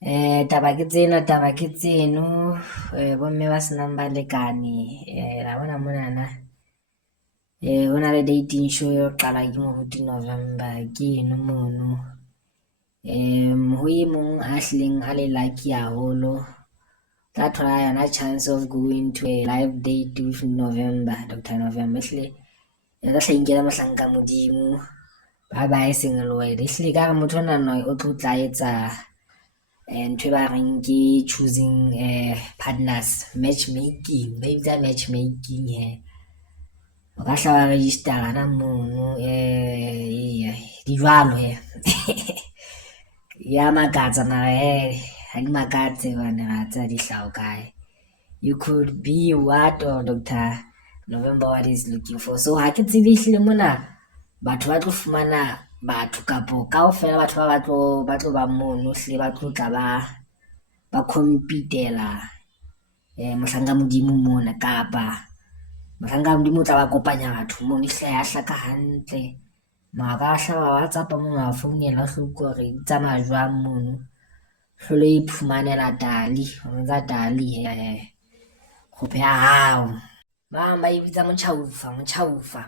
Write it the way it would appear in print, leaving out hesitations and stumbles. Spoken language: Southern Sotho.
Taba ke tseno, bomme ba senang balekane, la bona monana, ho na le dating show eo qala ke moruti November ke eno mono. Ho e mong a hlileng a le lucky haholo, tla thola yona chance of going to a live date with November, Dr. November. Ehlile e tla hla inkela mohlanka Modimo, bye bye single word. Ehlile ka re motho onana o tlo tla etsa ntho e ba reng ke choosing partners, matchmaking, ba bitsa matchmaking he. O ka hla wa register-a hana mono, eya di jwalo he. Ya makatsa mara ha di makatse hobane ra tseba di hlaha ho kae. You could be what or Dr. November what is looking for. So ha ke tsebe ehlile mona batho ba tlo fumana batho kapo kaofela batho ba tlo ba mono hlile ba tlo tla ba compete-ela mohlanka Modimo mona, kapa mohlanka Modimo o tla ba kopanya batho mono. Ehlile ha hlaka hantle, mara ka hlaba WhatsApp mono wa founela o hlo utlwa hore di tsamaya jwang mono. Hlolo iphumanela tali, o etsa tali kgophe ya hao. Bang ba e bitsa motjhaufa.